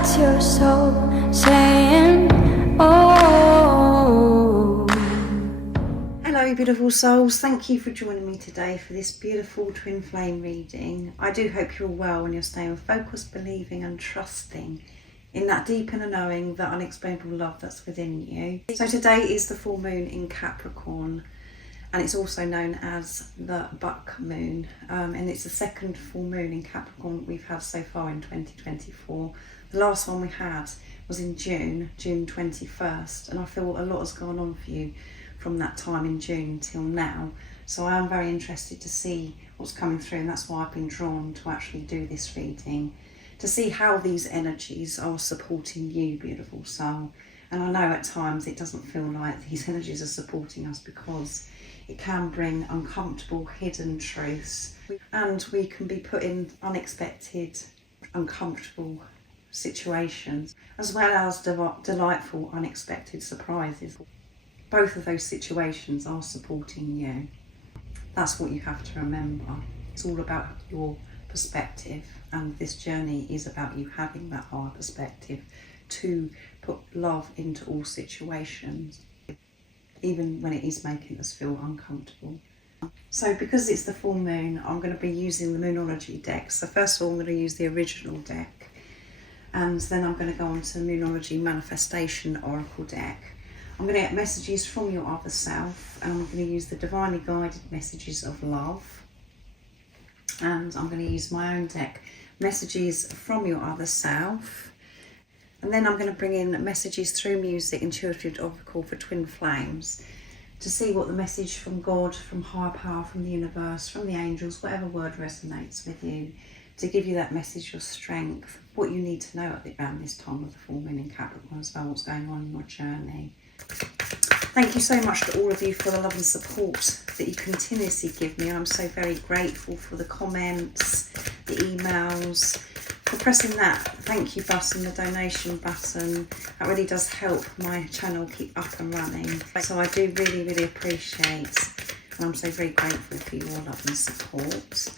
That's your soul saying, oh. Hello beautiful souls, thank you for joining me today for this beautiful twin flame reading. I do hope you're well and you're staying focused, believing and trusting in that deep inner knowing, that unexplainable love that's within you. So today is the full moon in Capricorn, and it's also known as the buck moon, and it's the second full moon in Capricorn we've had so far in 2024. The last one we had was in June 21st, and I feel a lot has gone on for you from that time in June till now. So I am very interested to see what's coming through, and that's why I've been drawn to actually do this reading, to see how these energies are supporting you, beautiful soul. And I know at times it doesn't feel like these energies are supporting us, because it can bring uncomfortable hidden truths, and we can be put in unexpected, uncomfortable situations, as well as delightful, unexpected surprises. Both of those situations are supporting you. That's what you have to remember. It's all about your perspective, and this journey is about you having that higher perspective to put love into all situations, even when it is making us feel uncomfortable. So because it's the full moon, I'm going to be using the Moonology deck. So first of all, I'm going to use the original deck, and then I'm going to go on to the Moonology Manifestation Oracle deck. I'm going to get messages from your other self, and I'm going to use the Divinely Guided Messages of Love. And I'm going to use my own deck, Messages from Your Other Self. And then I'm going to bring in messages through music, Intuitive Oracle for Twin Flames, to see what the message from God, from higher power, from the universe, from the angels, whatever word resonates with you, to give you that message of strength, what you need to know around this time of the full moon in Capricorn as well, what's going on in your journey. Thank you so much to all of you for the love and support that you continuously give me. I'm so very grateful for the comments, the emails, for pressing that thank you button, the donation button. That really does help my channel keep up and running. So I do really, really appreciate, and I'm so very grateful for your love and support.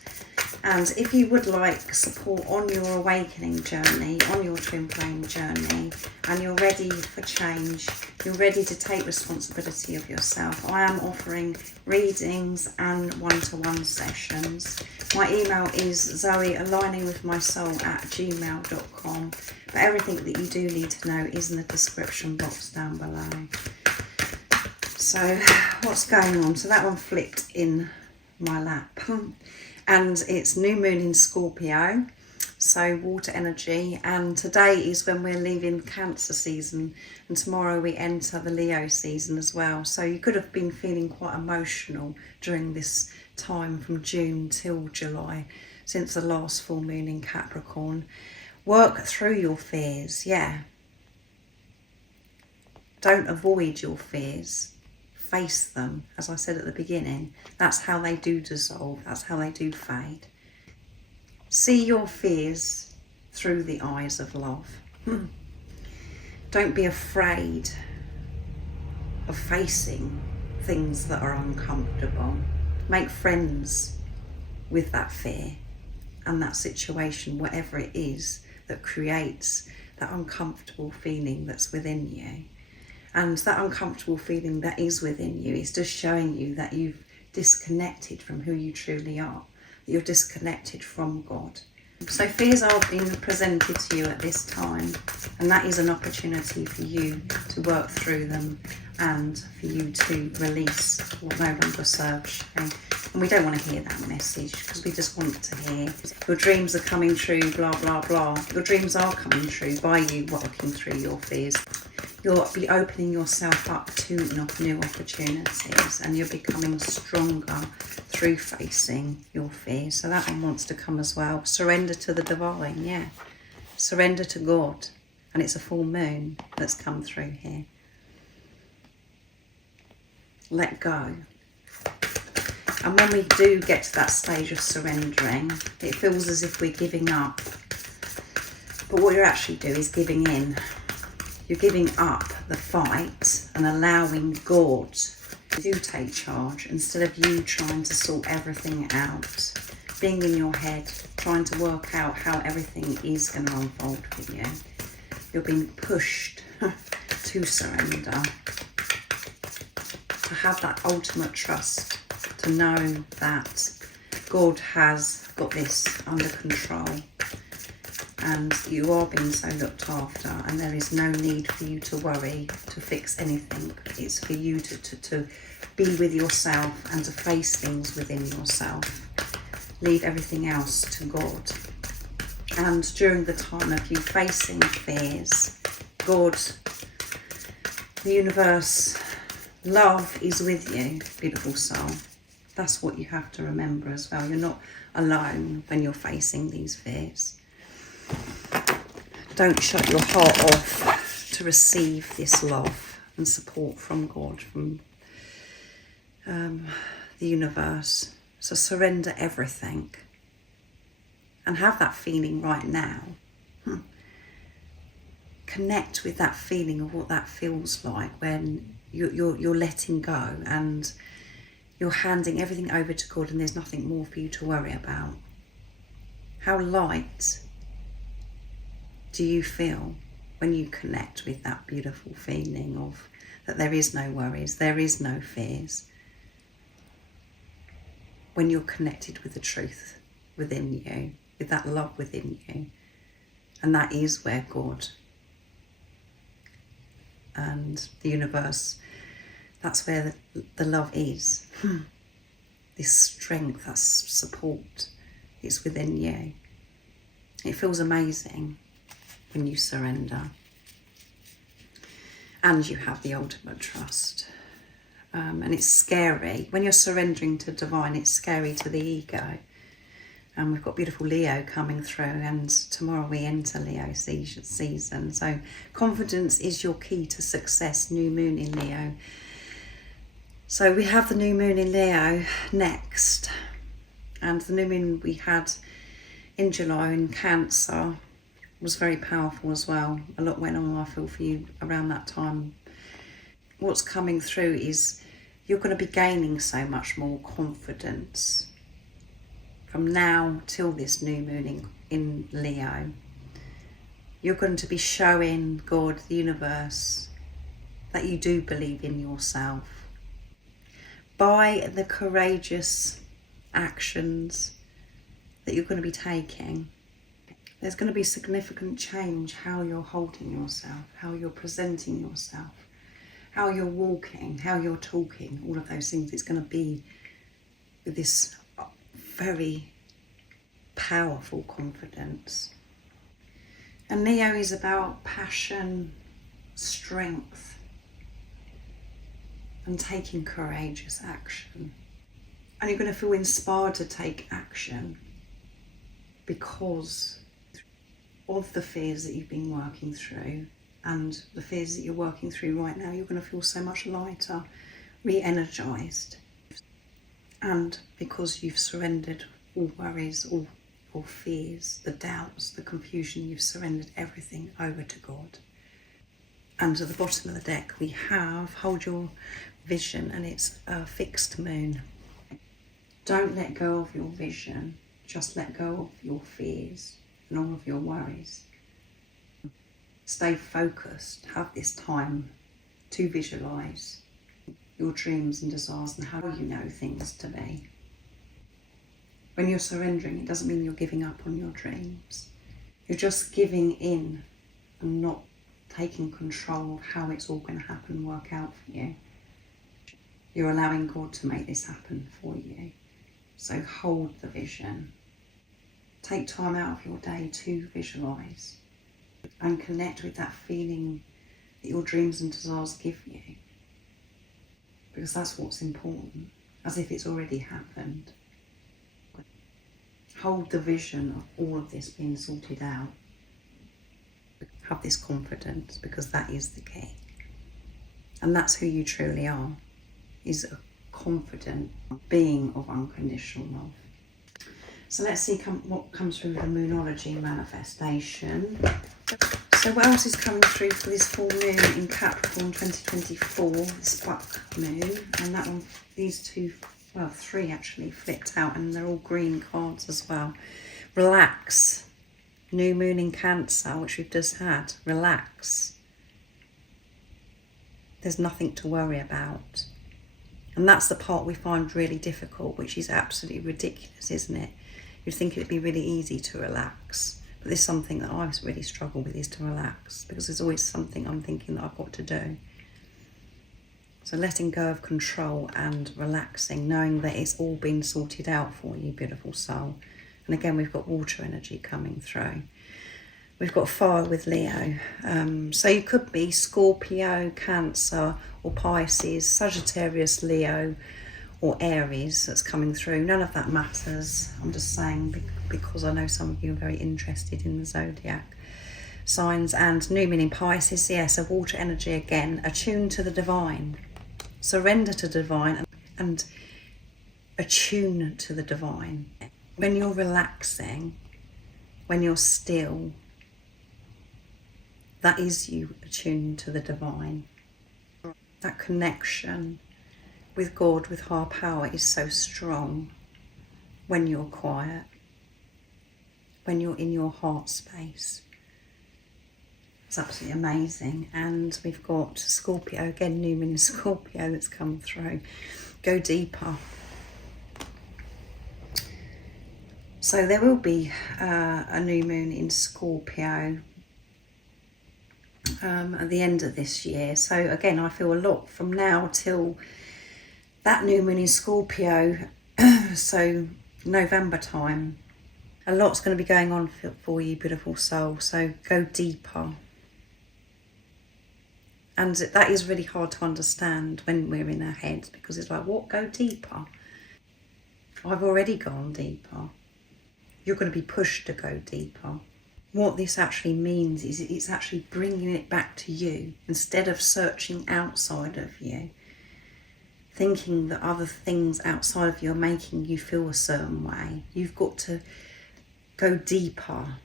And if you would like support on your awakening journey, on your twin flame journey, and you're ready for change, you're ready to take responsibility of yourself, I am offering readings and one-to-one sessions. My email is zoealigningwithmysoul@gmail.com, but everything that you do need to know is in the description box down below. So what's going on? So that one flipped in my lap. And it's new moon in Scorpio, so water energy, and today is when we're leaving Cancer season, and tomorrow we enter the Leo season as well. So you could have been feeling quite emotional during this time from June till July, since the last full moon in Capricorn. Work through your fears, yeah. Don't avoid your fears. Face them, as I said at the beginning. That's how they do dissolve, that's how they do fade. See your fears through the eyes of love. Don't be afraid of facing things that are uncomfortable. Make friends with that fear and that situation, whatever it is that creates that uncomfortable feeling that's within you. And that uncomfortable feeling that is within you is just showing you that you've disconnected from who you truly are, that you're disconnected from God. So fears are being presented to you at this time, and that is an opportunity for you to work through them and for you to release what no longer serves you. And we don't want to hear that message, because we just want to hear your dreams are coming true, blah, blah, blah. Your dreams are coming true by you working through your fears. You'll be opening yourself up to new opportunities, and you're becoming stronger through facing your fears. So that one wants to come as well. Surrender to the divine, yeah. Surrender to God. And it's a full moon that's come through here. Let go. And when we do get to that stage of surrendering, it feels as if we're giving up. But what you're actually doing is giving in. You're giving up the fight and allowing God to take charge, instead of you trying to sort everything out, being in your head, trying to work out how everything is going to unfold for you. You're being pushed to surrender, to have that ultimate trust, to know that God has got this under control and you are being so looked after, and there is no need for you to worry, to fix anything. It's for you to be with yourself and to face things within yourself. Leave everything else to God. And during the time of you facing fears, God, the universe, love is with you, beautiful soul. That's what you have to remember as well. You're not alone when you're facing these fears. Don't shut your heart off to receive this love and support from God, from the universe. So surrender everything and have that feeling right now. Connect with that feeling of what that feels like when you're letting go and you're handing everything over to God and there's nothing more for you to worry about. How light do you feel when you connect with that beautiful feeling of that there is no worries, there is no fears? When you're connected with the truth within you, with that love within you. And that is where God and the universe, that's where the love is. This strength, that support, it's within you. It feels amazing when you surrender and you have the ultimate trust. And it's scary. When you're surrendering to divine, it's scary to the ego. And we've got beautiful Leo coming through, and tomorrow we enter Leo season. So confidence is your key to success, new moon in Leo. So we have the new moon in Leo next. And the new moon we had in July in Cancer was very powerful as well. A lot went on, I feel, for you around that time. What's coming through is you're going to be gaining so much more confidence from now till this new moon in Leo. You're going to be showing God, the universe, that you do believe in yourself. By the courageous actions that you're going to be taking, there's going to be significant change how you're holding yourself, how you're presenting yourself, how you're walking, how you're talking, all of those things. It's going to be with this very powerful confidence. And Leo is about passion, strength, and taking courageous action. And you're going to feel inspired to take action because of the fears that you've been working through and the fears that you're working through right now. You're going to feel so much lighter, re-energized. And because you've surrendered all worries, all fears, the doubts, the confusion, you've surrendered everything over to God. And at the bottom of the deck we have hold your vision, and it's a fixed moon. Don't let go of your vision, just let go of your fears and all of your worries. Stay focused, have this time to visualise your dreams and desires and how you know things to be. When you're surrendering, it doesn't mean you're giving up on your dreams. You're just giving in and not taking control of how it's all going to happen and work out for you. You're allowing God to make this happen for you. So hold the vision. Take time out of your day to visualise and connect with that feeling that your dreams and desires give you. Because that's what's important, as if it's already happened. Hold the vision of all of this being sorted out. Have this confidence, because that is the key. And that's who you truly are, is a confident being of unconditional love. So let's see what comes through the Moonology manifestation. So what else is coming through for this full moon in Capricorn 2024, this buck moon? And that one, these two, well, three actually flipped out, and they're all green cards as well. Relax. New moon in Cancer, which we've just had. Relax. There's nothing to worry about. And that's the part we find really difficult, which is absolutely ridiculous, isn't it? You'd think it'd be really easy to relax. But there's something that I really struggle with, is to relax, because there's always something I'm thinking that I've got to do. So letting go of control and relaxing, knowing that it's all been sorted out for you, beautiful soul. And again, we've got water energy coming through. We've got fire with Leo. So you could be Scorpio, Cancer, or Pisces, Sagittarius, Leo, or Aries that's coming through. None of that matters. I'm just saying because I know some of you are very interested in the zodiac signs. And new moon in Pisces, yes, a water energy again, attuned to the divine. Surrender to divine and attune to the divine. When you're relaxing, when you're still, that is you attuned to the divine. That connection with God, with higher power, is so strong when you're quiet, when you're in your heart space. It's absolutely amazing. And we've got Scorpio, again, new moon in Scorpio that's come through. Go deeper. So there will be a new moon in Scorpio at the end of this year. So again, I feel a lot from now till that new moon in Scorpio, so November time. A lot's going to be going on for you, beautiful soul. So go deeper. And that is really hard to understand when we're in our heads, because it's like, what? Go deeper? I've already gone deeper. You're going to be pushed to go deeper. What this actually means is it's actually bringing it back to you instead of searching outside of you, thinking that other things outside of you are making you feel a certain way. You've got to go deeper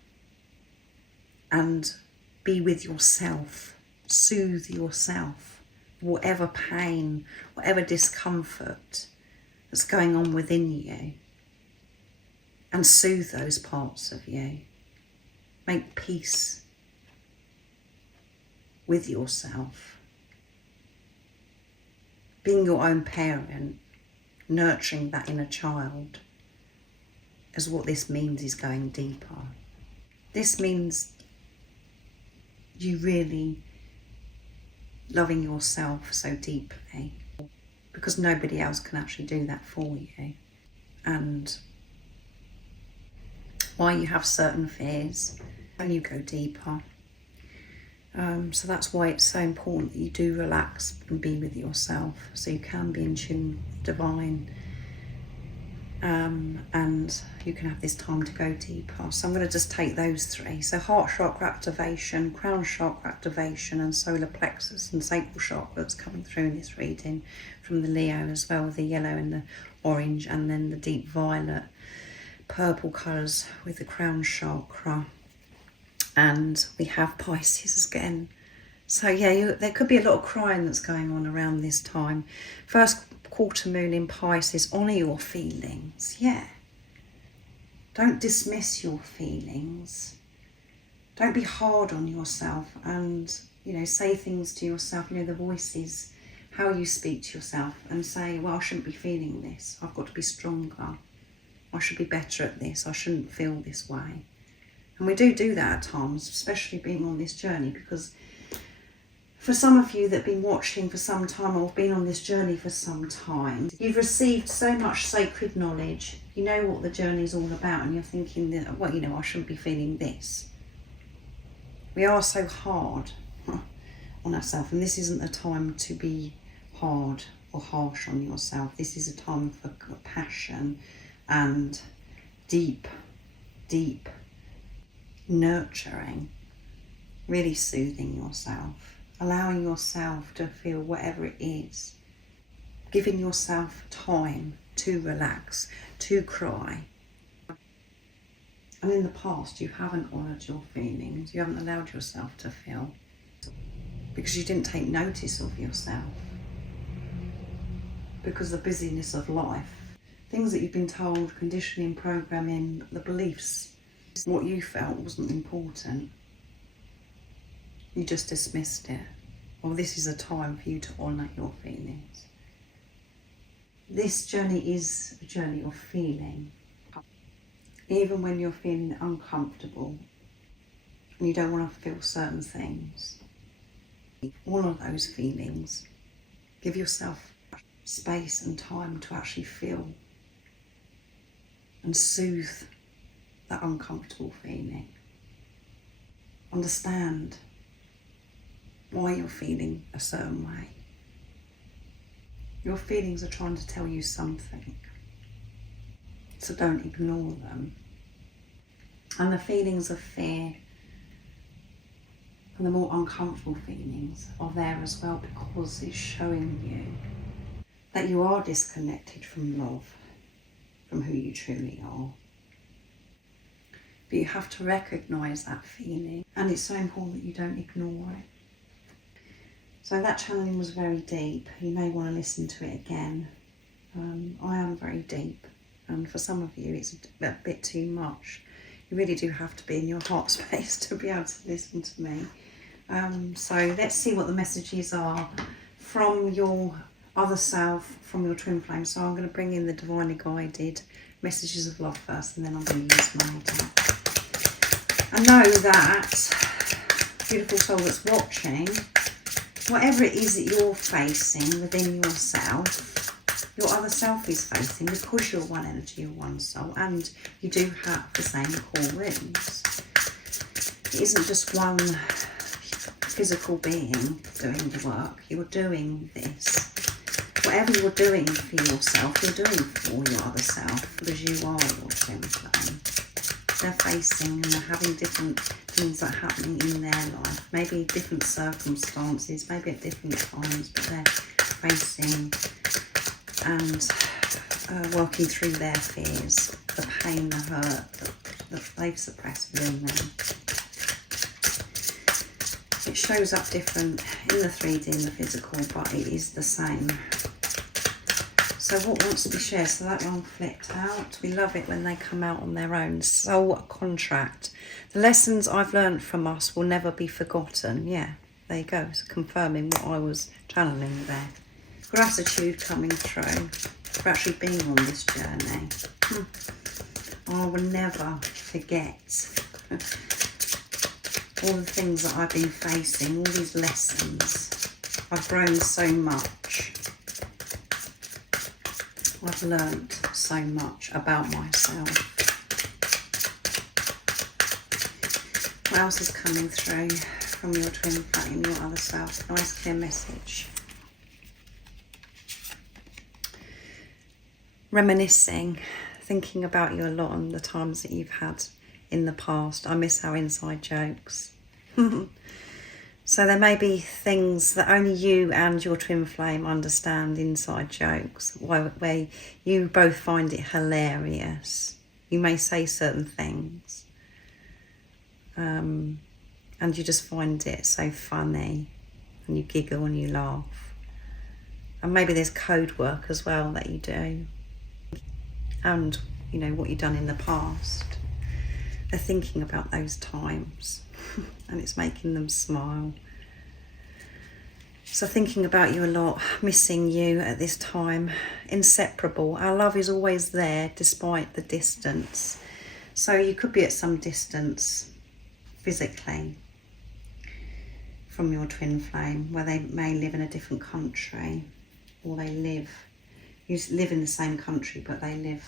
and be with yourself, soothe yourself, whatever pain, whatever discomfort that's going on within you, and soothe those parts of you. Make peace with yourself. Being your own parent, nurturing that inner child, is what this means, is going deeper. This means you really loving yourself so deeply, because nobody else can actually do that for you. And why you have certain fears, and you go deeper. So that's why it's so important that you do relax and be with yourself, so you can be in tune with divine, and you can have this time to go deeper. So I'm going to just take those three. So heart chakra activation, crown chakra activation, and solar plexus and sacral chakra that's coming through in this reading from the Leo as well, the yellow and the orange, and then the deep violet, purple colours with the crown chakra. And we have Pisces again. So yeah, there could be a lot of crying that's going on around this time. First quarter moon in Pisces, honour your feelings, yeah. Don't dismiss your feelings. Don't be hard on yourself, and, say things to yourself, the voices, how you speak to yourself, and say, well, I shouldn't be feeling this. I've got to be stronger. I should be better at this. I shouldn't feel this way. And we do that at times, especially being on this journey, because for some of you that have been watching for some time, or have been on this journey for some time, you've received so much sacred knowledge. You know what the journey is all about, and you're thinking that, well, I shouldn't be feeling this. We are so hard on ourselves, and this isn't a time to be hard or harsh on yourself. This is a time for compassion and deep nurturing, really soothing yourself, allowing yourself to feel whatever it is, giving yourself time to relax, to cry. And in the past, you haven't honoured your feelings, you haven't allowed yourself to feel, because you didn't take notice of yourself, because the busyness of life, things that you've been told, conditioning, programming, the beliefs what you felt wasn't important. You just dismissed it. Well, this is a time for you to honour your feelings. This journey is a journey of feeling. Even when you're feeling uncomfortable and you don't want to feel certain things, all of those feelings, give yourself space and time to actually feel and soothe that uncomfortable feeling. Understand why you're feeling a certain way. Your feelings are trying to tell you something, so don't ignore them. And the feelings of fear and the more uncomfortable feelings are there as well, because it's showing you that you are disconnected from love, from who you truly are. But you have to recognise that feeling, and it's so important that you don't ignore it. So that channeling was very deep. You may want to listen to it again. I am very deep, and for some of you it's a bit too much. You really do have to be in your heart space to be able to listen to me. So let's see what the messages are from your other self, from your twin flame. So I'm going to bring in the divinely guided messages of love first, and then I'm going to use my deck. I know that, beautiful soul that's watching, whatever it is that you're facing within yourself, your other self is facing, because you're one energy, you're one soul, and you do have the same core wounds. It isn't just one physical being doing the work. You're doing this. Whatever you're doing for yourself, you're doing for your other self, because you are your twin flame. They're facing and they're having different things that are happening in their life, maybe different circumstances, maybe at different times, but they're facing and working through their fears, the pain, the hurt that they've suppressed within them. It shows up different in the 3D and the physical, but it is the same. So what wants to be shared? So that one flipped out. We love it when they come out on their own. Soul contract. The lessons I've learned from us will never be forgotten. Yeah, there you go. So confirming what I was channeling there. Gratitude coming through for actually being on this journey. I will never forget all the things that I've been facing, all these lessons. I've grown so much. I've learned so much about myself. What else is coming through from your twin flame, your other self? Nice clear message. Reminiscing, thinking about you a lot and the times that you've had in the past. I miss our inside jokes. So there may be things that only you and your twin flame understand, inside jokes, where you both find it hilarious. You may say certain things and you just find it so funny, and you giggle and you laugh. And maybe there's code work as well that you do, and you know what you've done in the past. They're thinking about those times and it's making them smile. So thinking about you a lot, missing you at this time, inseparable. Our love is always there despite the distance. So you could be at some distance physically from your twin flame, where they may live in a different country, or you live in the same country but they live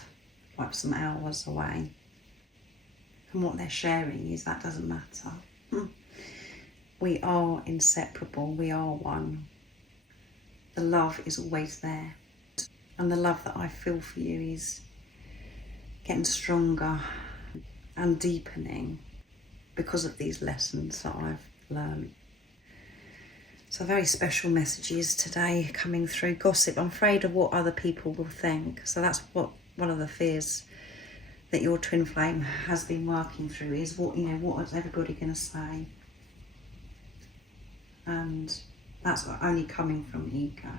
like some hours away. And what they're sharing is that doesn't matter. We are inseparable, we are one. The love is always there. And the love that I feel for you is getting stronger and deepening because of these lessons that I've learned. So very special messages today coming through. Gossip, I'm afraid of what other people will think. So that's one of the fears that your twin flame has been working through, is what is everybody going to say? And that's only coming from ego.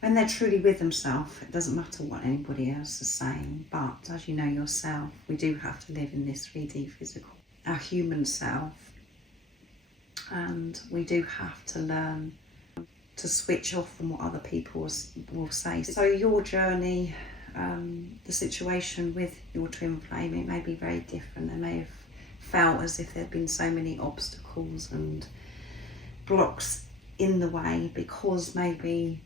when they're truly with themselves, it doesn't matter what anybody else is saying. But as you know yourself, we do have to live in this 3D physical, our human self. And we do have to learn to switch off from what other people will say. So your journey, the situation with your twin flame, it may be very different. They may have felt as if there had been so many obstacles and blocks in the way because maybe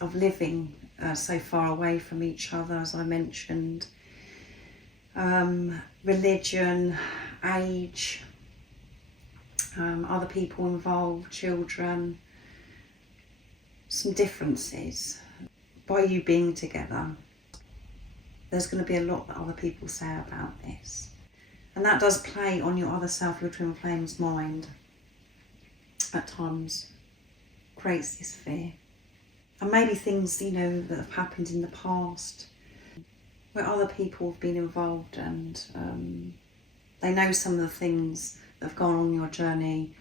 of living so far away from each other, as I mentioned. Religion, age, other people involved, children, some differences. By you being together, there's going to be a lot that other people say about this. And that does play on your other self, your twin flame's mind. At times, creates this fear. And maybe things, you know, that have happened in the past, where other people have been involved and they know some of the things that have gone on your journey,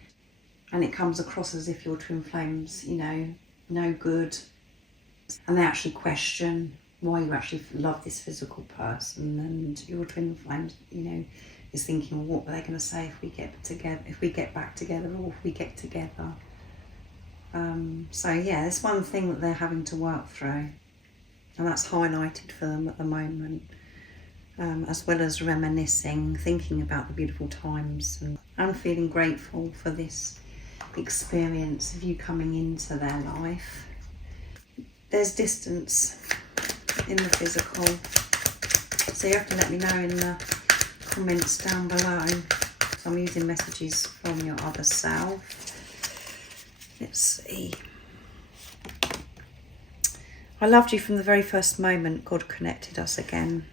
and it comes across as if your twin flame's, you know, no good. And they actually question why you actually love this physical person, and your twin flame, you know, is thinking, well, what are they going to say if we get together, if we get back together, or if we get together? So yeah, there's one thing that they're having to work through, and that's highlighted for them at the moment, as well as reminiscing, thinking about the beautiful times, and I'm feeling grateful for this experience of you coming into their life. There's distance in the physical, so you have to let me know in the comments down below. So I'm using messages from your other self. Let's see. I loved you from the very first moment God connected us again.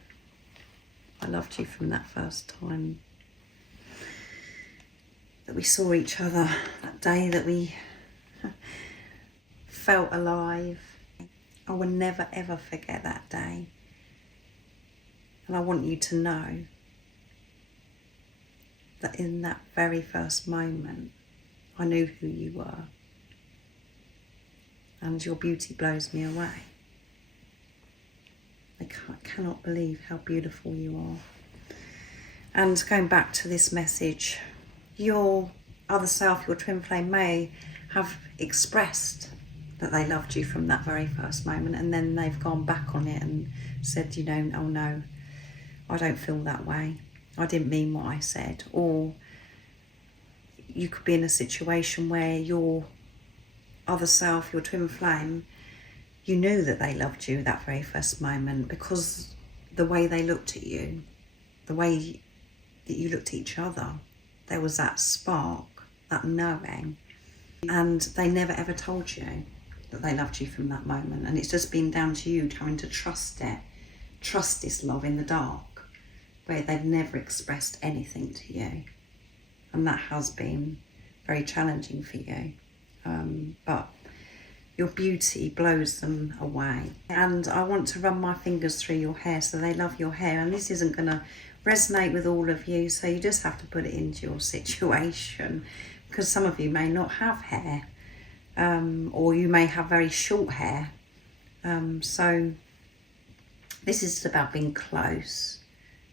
I loved you from that first time that we saw each other, that day that we felt alive. I will never ever forget that day. And I want you to know that in that very first moment, I knew who you were. And your beauty blows me away. I cannot believe how beautiful you are. And going back to this message, your other self, your twin flame, may have expressed that they loved you from that very first moment, and then they've gone back on it and said, you know, oh no, I don't feel that way. I didn't mean what I said. Or you could be in a situation where your other self, your twin flame, you knew that they loved you that very first moment because the way they looked at you, the way that you looked at each other, there was that spark, that knowing, and they never ever told you that they loved you from that moment. And it's just been down to you having to trust it, trust this love in the dark, where they've never expressed anything to you. And that has been very challenging for you. But your beauty blows them away. And I want to run my fingers through your hair, so they love your hair. And this isn't going to resonate with all of you, so you just have to put it into your situation, because some of you may not have hair, or you may have very short hair. So this is about being close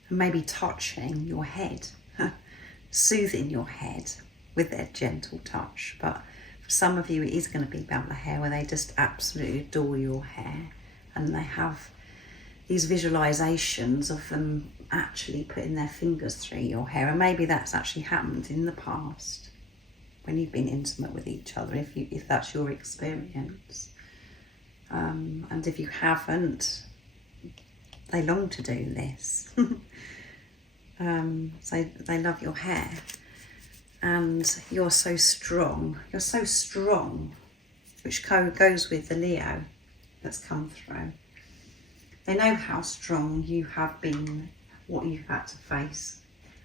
and maybe touching your head, soothing your head with their gentle touch. But some of you, it is going to be about the hair, where they just absolutely adore your hair, and they have these visualizations of them actually putting their fingers through your hair. And maybe that's actually happened in the past when you've been intimate with each other, if that's your experience. And if you haven't, they long to do this. So they love your hair. And you're so strong, which goes with the Leo that's come through. They know how strong you have been, what you've had to face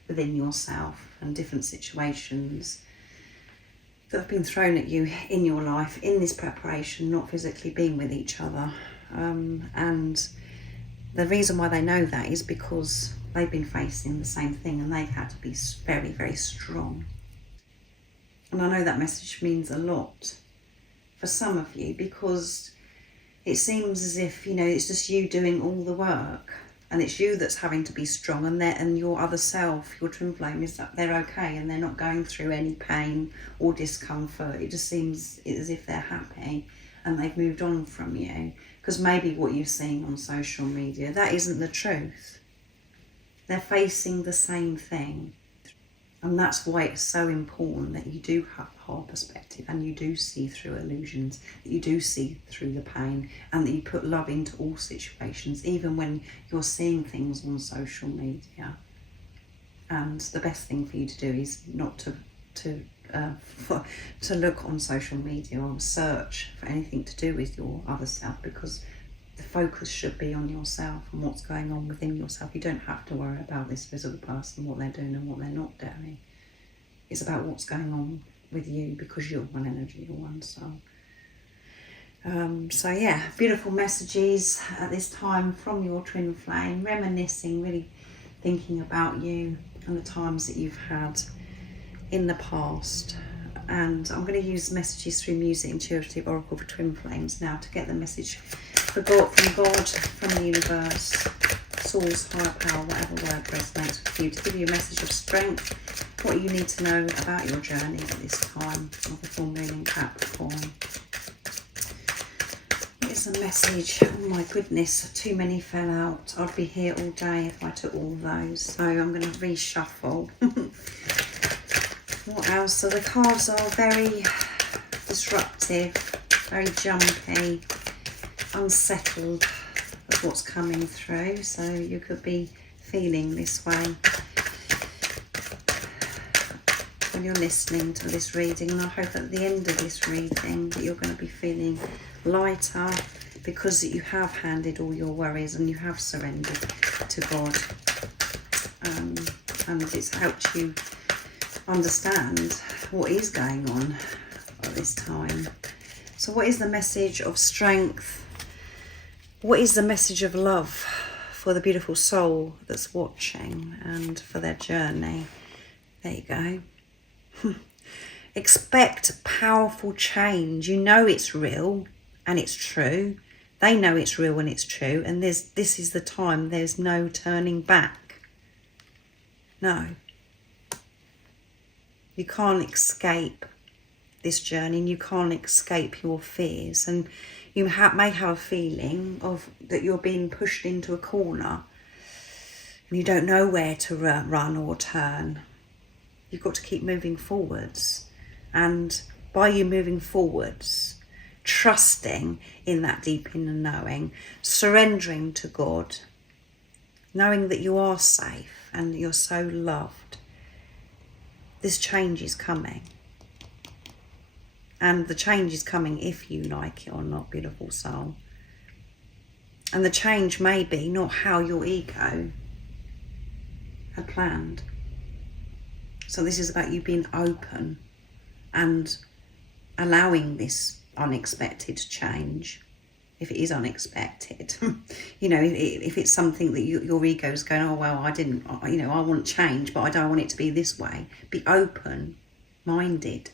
within yourself, and different situations that have been thrown at you in your life in this preparation, not physically being with each other. And the reason why they know that is because they've been facing the same thing, and they've had to be very, very strong. And I know that message means a lot for some of you, because it seems as if, you know, it's just you doing all the work, and it's you that's having to be strong, and your other self, your twin flame, is that they're okay and they're not going through any pain or discomfort. It just seems as if they're happy and they've moved on from you, because maybe what you're seeing on social media, that isn't the truth. They're facing the same thing. And that's why it's so important that you do have whole perspective, and you do see through illusions, that you do see through the pain, and that you put love into all situations, even when you're seeing things on social media. And the best thing for you to do is not to look on social media or search for anything to do with your other self, because the focus should be on yourself and what's going on within yourself. You don't have to worry about this visible person, what they're doing and what they're not doing. It's about what's going on with you, because you're one energy, you're one soul. So yeah, beautiful messages at this time from your twin flame, reminiscing, really thinking about you and the times that you've had in the past. And I'm going to use messages through music, intuitive oracle for twin flames now, to get the message from God, from the universe, source, higher power, whatever word resonates with you, to give you a message of strength, what you need to know about your journey at this time of the full moon in Capricorn. Here's a message. Oh my goodness, too many fell out. I'd be here all day if I took all those. So I'm going to reshuffle. What else? So the cards are very disruptive, very jumpy, unsettled of what's coming through. So you could be feeling this way when you're listening to this reading. And I hope at the end of this reading that you're going to be feeling lighter, because you have handed all your worries and you have surrendered to God. And it's helped you understand what is going on at this time. So what is the message of strength? What is the message of love for the beautiful soul that's watching and for their journey? There you go. Expect powerful change. You know it's real and it's true. They know it's real and it's true. And this is the time. There's no turning back. No. You can't escape this journey, and you can't escape your fears. And you may have a feeling of that you're being pushed into a corner and you don't know where to run or turn. You've got to keep moving forwards. And by you moving forwards, trusting in that deep inner knowing, surrendering to God, knowing that you are safe and you're so loved, this change is coming. And the change is coming if you like it or not, beautiful soul. And the change may be not how your ego had planned. So this is about you being open and allowing this unexpected change, if it is unexpected. You know, if it's something that your ego is going, oh well, I want change, but I don't want it to be this way. Be open minded,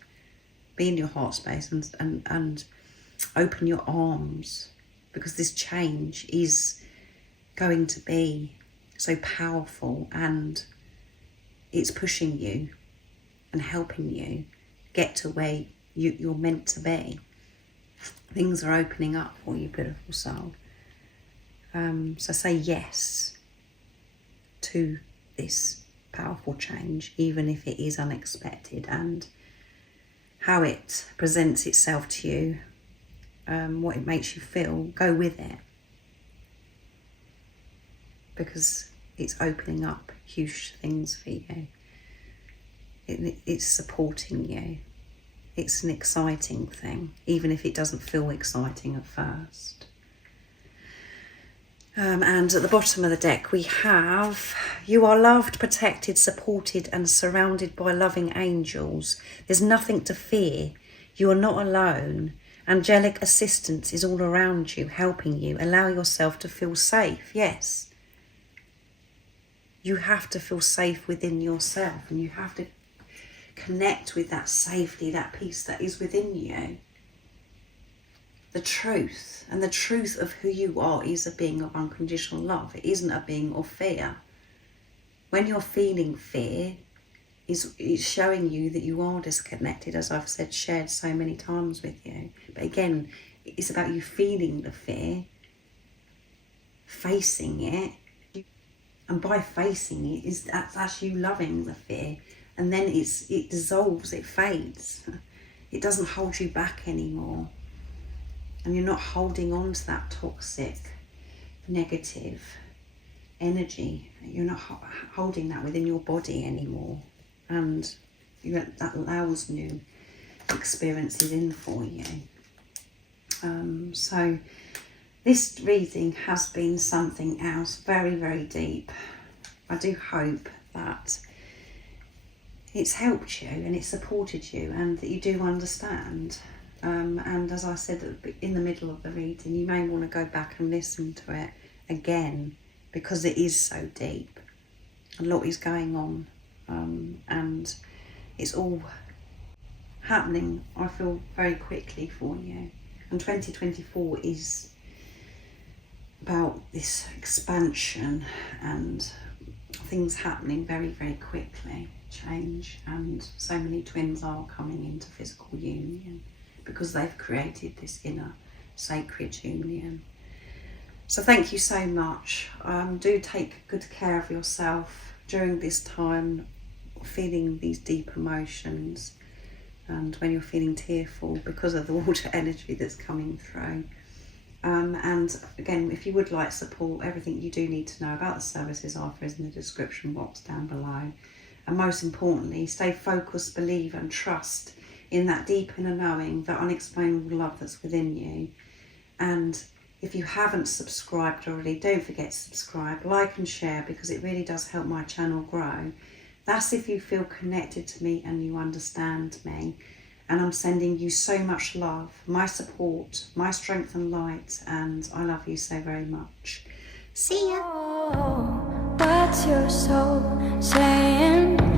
be in your heart space, and open your arms, because this change is going to be so powerful, and it's pushing you and helping you get to where you're meant to be. Things are opening up for you, beautiful soul. So say yes to this powerful change, even if it is unexpected, and how it presents itself to you, what it makes you feel. Go with it, because it's opening up huge things for you. It's supporting you. It's an exciting thing, even if it doesn't feel exciting at first. And at the bottom of the deck we have, you are loved, protected, supported and surrounded by loving angels. There's nothing to fear. You are not alone. Angelic assistance is all around you, helping you. Allow yourself to feel safe. Yes. You have to feel safe within yourself, and you have to connect with that safety, that peace that is within you. the truth. And the truth of who you are is a being of unconditional love. It isn't a being of fear. When you're feeling fear, it's showing you that you are disconnected, as I've shared so many times with you. But again, it's about you feeling the fear, facing it, and by facing it, that's you loving the fear, and then it dissolves, it fades. It doesn't hold you back anymore, and you're not holding on to that toxic, negative energy. You're not holding that within your body anymore, and that allows new experiences in for you. So this reading has been something else, very, very deep. I do hope that it's helped you and it's supported you, and that you do understand. And as I said in the middle of the reading, you may want to go back and listen to it again, because it is so deep. A lot is going on, and it's all happening, I feel, very quickly for you. And 2024 is about this expansion and things happening very, very quickly, change, and so many twins are coming into physical union because they've created this inner sacred union. So thank you so much. Do take good care of yourself during this time, feeling these deep emotions, and when you're feeling tearful because of the water energy that's coming through. And again, if you would like support, everything you do need to know about the services offered is in the description box down below. And most importantly, stay focused, believe and trust in that deep inner knowing, that unexplainable love that's within you. And if you haven't subscribed already, don't forget to subscribe, like and share, because it really does help my channel grow. That's if you feel connected to me and you understand me. And I'm sending you so much love, my support, my strength and light, and I love you so very much. See ya! Oh, what's your soul saying?